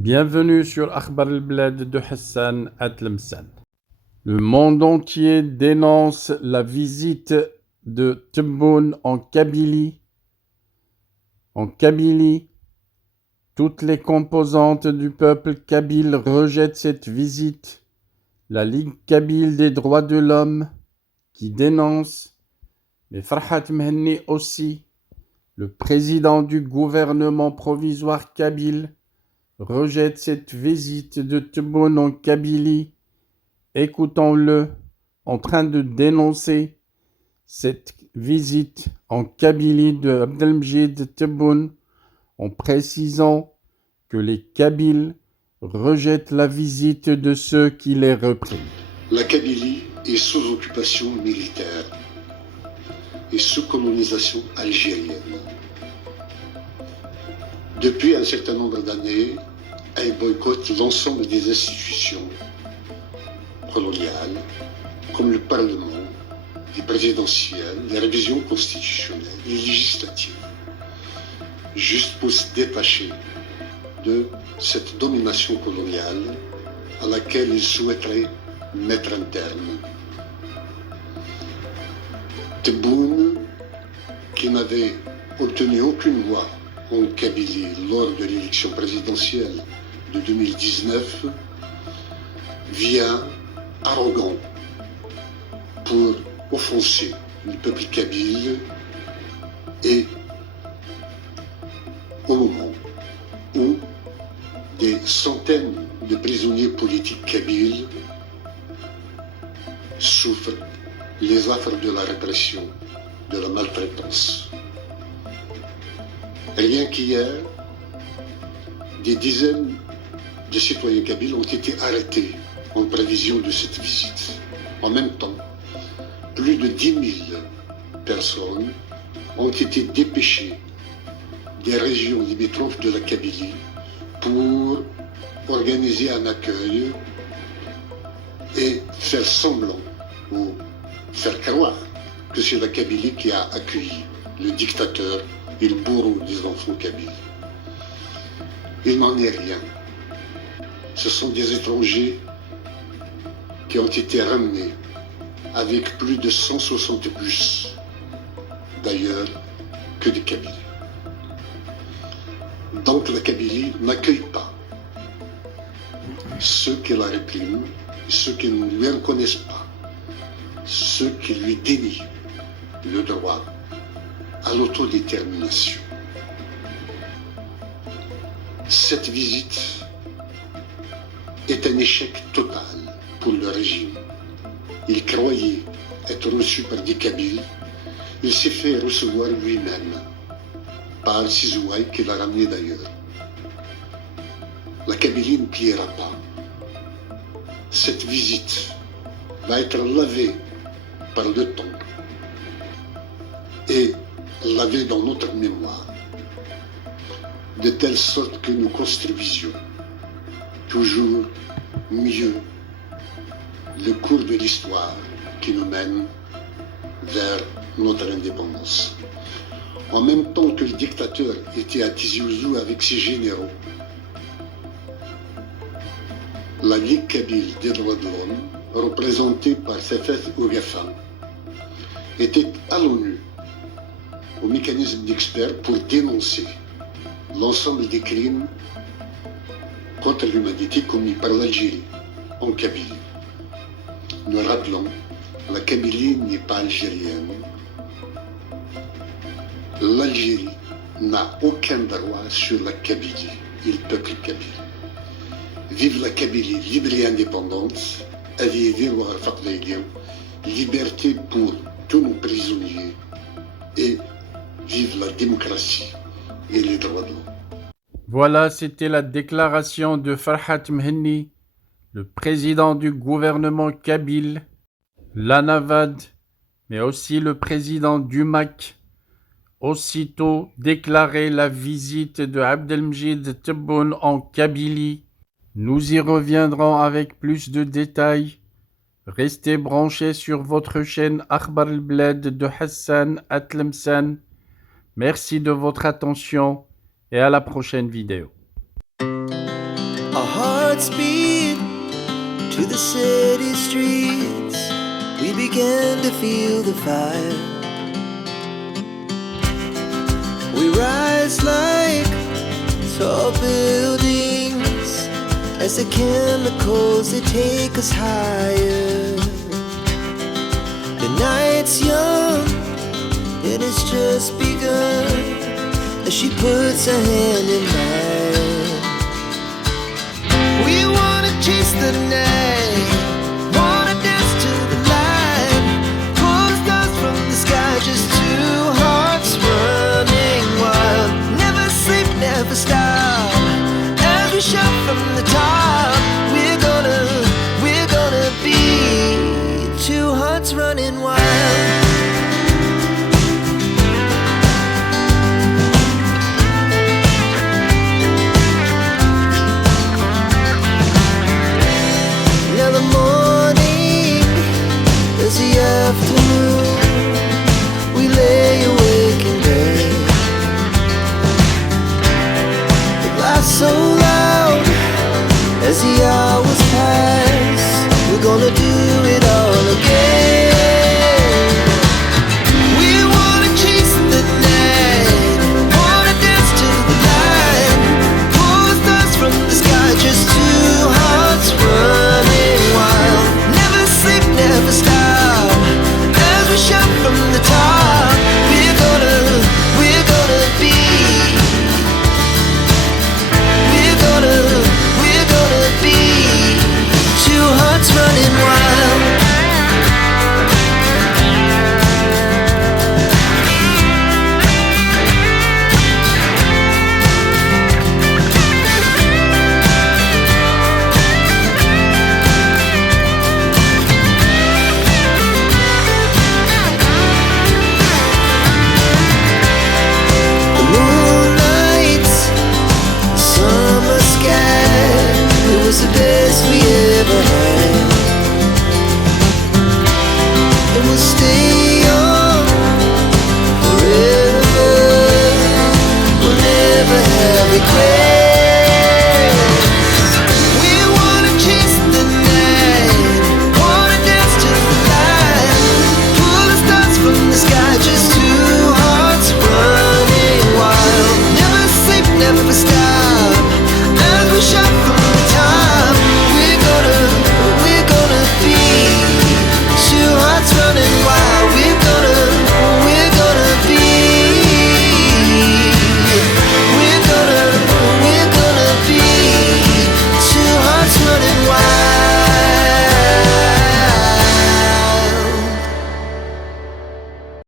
Bienvenue sur Akhbar al-Blad de Hassan Atlemsan. Le monde entier dénonce la visite de Tebboune en Kabylie. Toutes les composantes du peuple kabyle rejettent cette visite. La Ligue kabyle des droits de l'homme qui dénonce, mais Farhat Mehenni aussi, le président du gouvernement provisoire kabyle, rejette cette visite de Tebboune en Kabylie. Écoutons-le en train de dénoncer cette visite en Kabylie de Abdelmjid Tebboune en précisant que les Kabyles rejettent la visite de ceux qui les repriment. La Kabylie est sous occupation militaire et sous colonisation algérienne. Depuis un certain nombre d'années, elle boycotte l'ensemble des institutions coloniales, comme le Parlement, les présidentielles, les révisions constitutionnelles, les législatives, juste pour se détacher de cette domination coloniale à laquelle ils souhaiteraient mettre un terme. Tebboune, qui n'avait obtenu aucune voix en Kabylie lors de l'élection présidentielle de 2019, vient arrogant pour offenser le peuple kabyle et au moment où des centaines de prisonniers politiques kabyles souffrent les affres de la répression, de la maltraitance. Rien qu'hier, des dizaines de citoyens kabyles ont été arrêtés en prévision de cette visite. En même temps, plus de 10 000 personnes ont été dépêchées des régions limitrophes de la Kabylie pour organiser un accueil et faire semblant ou faire croire que c'est la Kabylie qui a accueilli le dictateur et le bourreau des enfants kabyles. Il n'en est rien. Ce sont des étrangers qui ont été ramenés avec plus de 160 bus, d'ailleurs, que des Kabyles. Donc la Kabylie n'accueille pas ceux qui la répriment, ceux qui ne lui reconnaissent pas, ceux qui lui dénient le droit à l'autodétermination. Cette visite est un échec total pour le régime. Il croyait être reçu par des Kabyles. Il s'est fait recevoir lui-même par Sizouaï qui l'a ramené d'ailleurs. La Kabylie ne pliera pas. Cette visite va être lavée par le temps et lavée dans notre mémoire, de telle sorte que nous construisions toujours mieux le cours de l'histoire qui nous mène vers notre indépendance. En même temps que le dictateur était à Tizi Ouzou avec ses généraux, la Ligue kabyle des droits de l'homme, représentée par Sefet Ougafa, était à l'ONU, au mécanisme d'experts, pour dénoncer l'ensemble des crimes contre l'humanité commis par l'Algérie en Kabylie. Nous rappelons, la Kabylie n'est pas algérienne. L'Algérie n'a aucun droit sur la Kabylie et le peuple kabyle. Vive la Kabylie libre et indépendante, liberté pour tous nos prisonniers et vive la démocratie et les droits de l'homme. Voilà, c'était la déclaration de Farhat Mehenni, le président du gouvernement kabyle, l'ANAVAD, mais aussi le président du MAC, aussitôt déclaré la visite de Abdelmjid Tebboune en Kabylie. Nous y reviendrons avec plus de détails. Restez branchés sur votre chaîne Akhbar al-Blad de Hassan Atlemsan. Merci de votre attention et à la prochaine vidéo. Godspeed to the city streets. We began to feel the fire. We rise like tall buildings as the chemicals, they take us higher. The night's young, it has just begun, as she puts her hand in mine. We wanna chase the night,